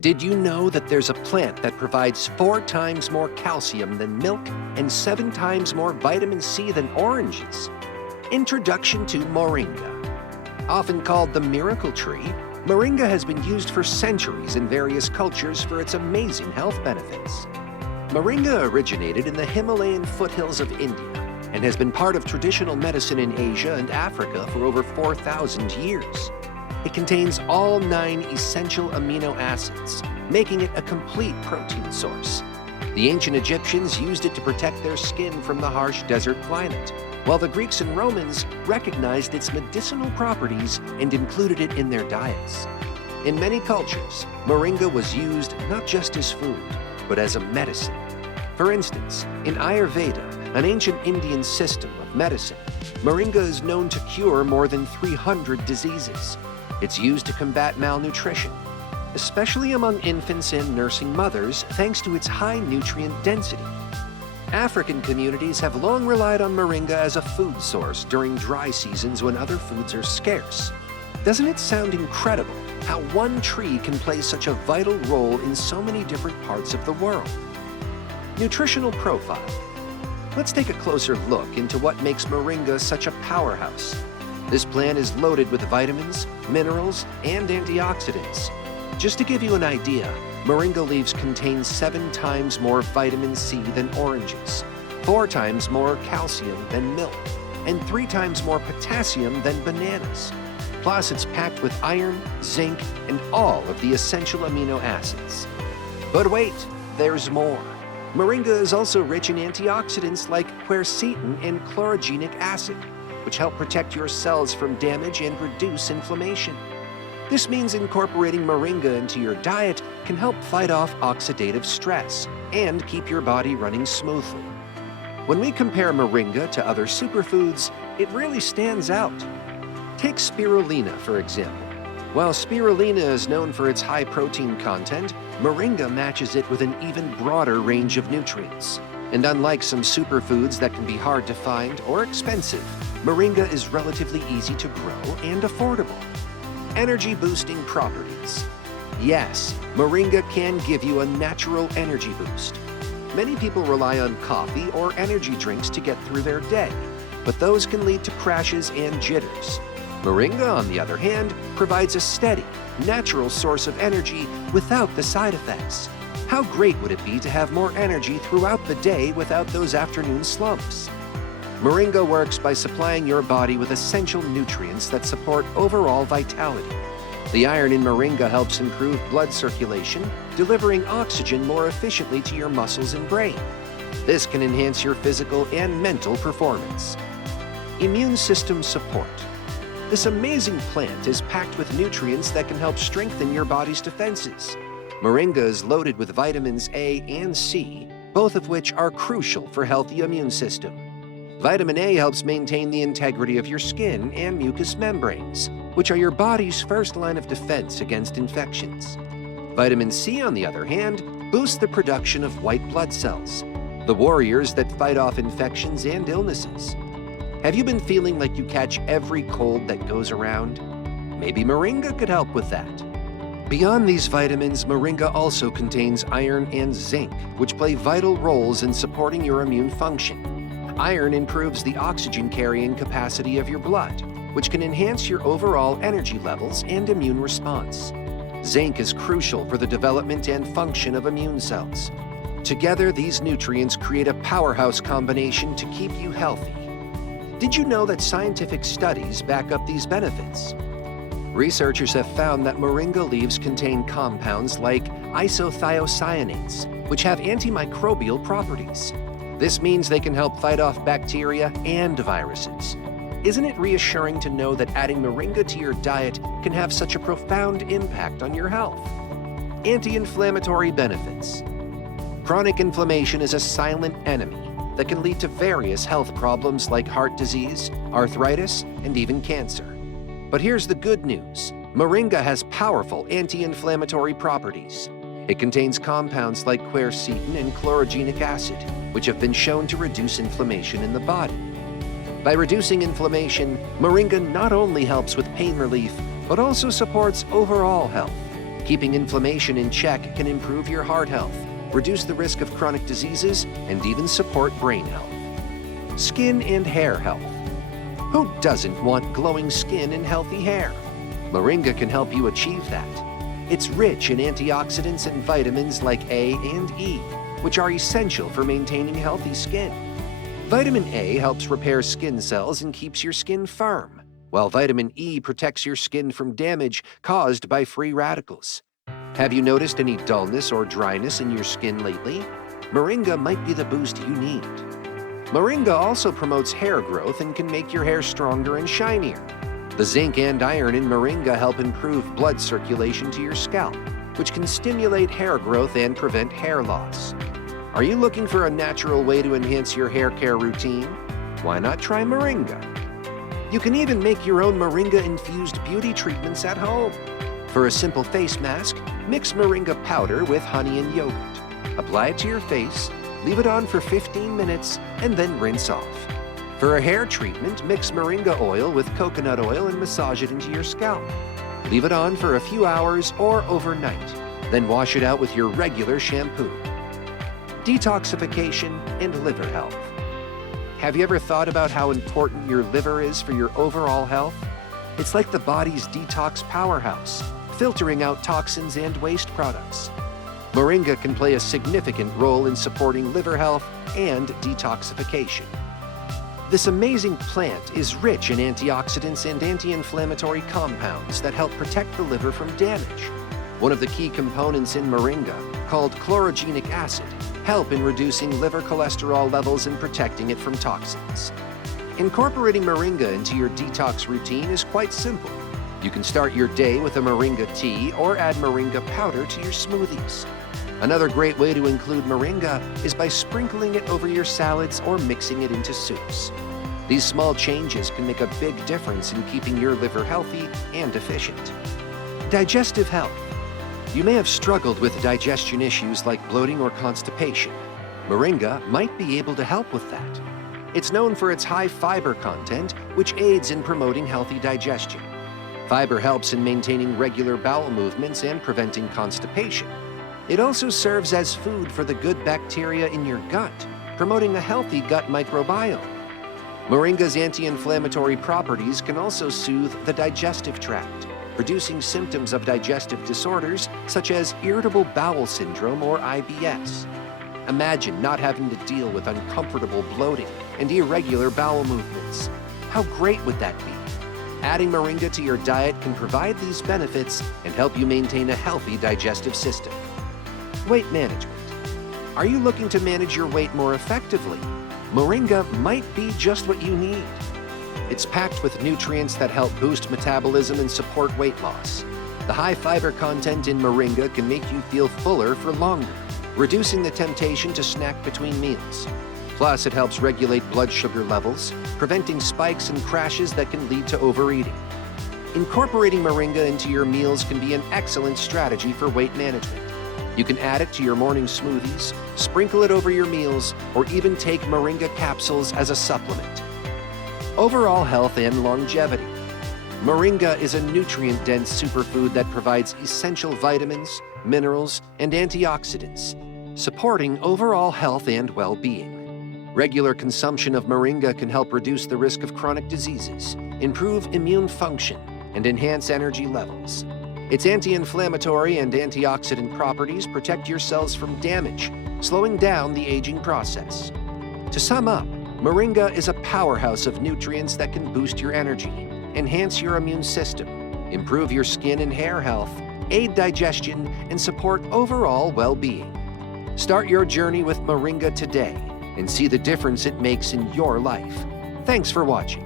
Did you know that there's a plant that provides 4 times more calcium than milk and 7 times more vitamin C than oranges? Introduction to Moringa. Often called the miracle tree, Moringa has been used for centuries in various cultures for its amazing health benefits. Moringa originated in the Himalayan foothills of India and has been part of traditional medicine in Asia and Africa for over 4,000 years. It contains all 9 essential amino acids, making it a complete protein source. The ancient Egyptians used it to protect their skin from the harsh desert climate, while the Greeks and Romans recognized its medicinal properties and included it in their diets. In many cultures, Moringa was used not just as food, but as a medicine. For instance, in Ayurveda, an ancient Indian system of medicine, Moringa is known to cure more than 300 diseases. It's used to combat malnutrition, especially among infants and nursing mothers, thanks to its high nutrient density. African communities have long relied on Moringa as a food source during dry seasons when other foods are scarce. Doesn't it sound incredible how one tree can play such a vital role in so many different parts of the world? Nutritional profile. Let's take a closer look into what makes Moringa such a powerhouse. This plant is loaded with vitamins, minerals, and antioxidants. Just to give you an idea, Moringa leaves contain 7 times more vitamin C than oranges, 4 times more calcium than milk, and 3 times more potassium than bananas. Plus, it's packed with iron, zinc, and all of the essential amino acids. But wait, there's more. Moringa is also rich in antioxidants like quercetin and chlorogenic acid, which help protect your cells from damage and reduce inflammation. This means incorporating Moringa into your diet can help fight off oxidative stress and keep your body running smoothly. When we compare Moringa to other superfoods, it really stands out. Take spirulina, for example. While spirulina is known for its high protein content, Moringa matches it with an even broader range of nutrients. And unlike some superfoods that can be hard to find or expensive, Moringa is relatively easy to grow and affordable. Energy-boosting properties. Yes, Moringa can give you a natural energy boost. Many people rely on coffee or energy drinks to get through their day, but those can lead to crashes and jitters. Moringa, on the other hand, provides a steady, natural source of energy without the side effects. How great would it be to have more energy throughout the day without those afternoon slumps? Moringa works by supplying your body with essential nutrients that support overall vitality. The iron in Moringa helps improve blood circulation, delivering oxygen more efficiently to your muscles and brain. This can enhance your physical and mental performance. Immune system support. This amazing plant is packed with nutrients that can help strengthen your body's defenses. Moringa is loaded with vitamins A and C, both of which are crucial for a healthy immune system. Vitamin A helps maintain the integrity of your skin and mucous membranes, which are your body's first line of defense against infections. Vitamin C, on the other hand, boosts the production of white blood cells, the warriors that fight off infections and illnesses. Have you been feeling like you catch every cold that goes around? Maybe Moringa could help with that. Beyond these vitamins, Moringa also contains iron and zinc, which play vital roles in supporting your immune function. Iron improves the oxygen-carrying capacity of your blood, which can enhance your overall energy levels and immune response. Zinc is crucial for the development and function of immune cells. Together, these nutrients create a powerhouse combination to keep you healthy. Did you know that scientific studies back up these benefits? Researchers have found that Moringa leaves contain compounds like isothiocyanates, which have antimicrobial properties. This means they can help fight off bacteria and viruses. Isn't it reassuring to know that adding Moringa to your diet can have such a profound impact on your health? Anti-inflammatory benefits. Chronic inflammation is a silent enemy that can lead to various health problems like heart disease, arthritis, and even cancer. But here's the good news. Moringa has powerful anti-inflammatory properties. It contains compounds like quercetin and chlorogenic acid, which have been shown to reduce inflammation in the body. By reducing inflammation, Moringa not only helps with pain relief, but also supports overall health, Keeping inflammation in check can improve your heart health, reduce the risk of chronic diseases, and even support brain health. Skin and hair health. Who doesn't want glowing skin and healthy hair? Moringa can help you achieve that. It's rich in antioxidants and vitamins like A and E, which are essential for maintaining healthy skin. Vitamin A helps repair skin cells and keeps your skin firm, while vitamin E protects your skin from damage caused by free radicals. Have you noticed any dullness or dryness in your skin lately? Moringa might be the boost you need. Moringa also promotes hair growth and can make your hair stronger and shinier. The zinc and iron in Moringa help improve blood circulation to your scalp, which can stimulate hair growth and prevent hair loss. Are you looking for a natural way to enhance your hair care routine? Why not try Moringa? You can even make your own Moringa-infused beauty treatments at home. For a simple face mask, mix Moringa powder with honey and yogurt. Apply it to your face, leave it on for 15 minutes, and then rinse off. For a hair treatment, mix Moringa oil with coconut oil and massage it into your scalp. Leave it on for a few hours or overnight, then wash it out with your regular shampoo. Detoxification and liver health. Have you ever thought about how important your liver is for your overall health? It's like the body's detox powerhouse, filtering out toxins and waste products. Moringa can play a significant role in supporting liver health and detoxification. This amazing plant is rich in antioxidants and anti-inflammatory compounds that help protect the liver from damage. One of the key components in Moringa, called chlorogenic acid, help in reducing liver cholesterol levels and protecting it from toxins. Incorporating Moringa into your detox routine is quite simple. You can start your day with a Moringa tea or add Moringa powder to your smoothies. Another great way to include Moringa is by sprinkling it over your salads or mixing it into soups. These small changes can make a big difference in keeping your liver healthy and efficient. Digestive health. You may have struggled with digestion issues like bloating or constipation. Moringa might be able to help with that. It's known for its high fiber content, which aids in promoting healthy digestion. Fiber helps in maintaining regular bowel movements and preventing constipation. It also serves as food for the good bacteria in your gut, promoting a healthy gut microbiome. Moringa's anti-inflammatory properties can also soothe the digestive tract, reducing symptoms of digestive disorders such as irritable bowel syndrome or IBS. Imagine not having to deal with uncomfortable bloating and irregular bowel movements. How great would that be? Adding Moringa to your diet can provide these benefits and help you maintain a healthy digestive system. Weight management. Are you looking to manage your weight more effectively? Moringa might be just what you need. It's packed with nutrients that help boost metabolism and support weight loss. The high fiber content in Moringa can make you feel fuller for longer, reducing the temptation to snack between meals. Plus, it helps regulate blood sugar levels, preventing spikes and crashes that can lead to overeating. Incorporating Moringa into your meals can be an excellent strategy for weight management. You can add it to your morning smoothies, sprinkle it over your meals, or even take Moringa capsules as a supplement. Overall health and longevity. Moringa is a nutrient-dense superfood that provides essential vitamins, minerals, and antioxidants, supporting overall health and well-being. Regular consumption of Moringa can help reduce the risk of chronic diseases, improve immune function, and enhance energy levels. Its anti-inflammatory and antioxidant properties protect your cells from damage, slowing down the aging process. To sum up, Moringa is a powerhouse of nutrients that can boost your energy, enhance your immune system, improve your skin and hair health, aid digestion, and support overall well-being. Start your journey with Moringa today and see the difference it makes in your life. Thanks for watching.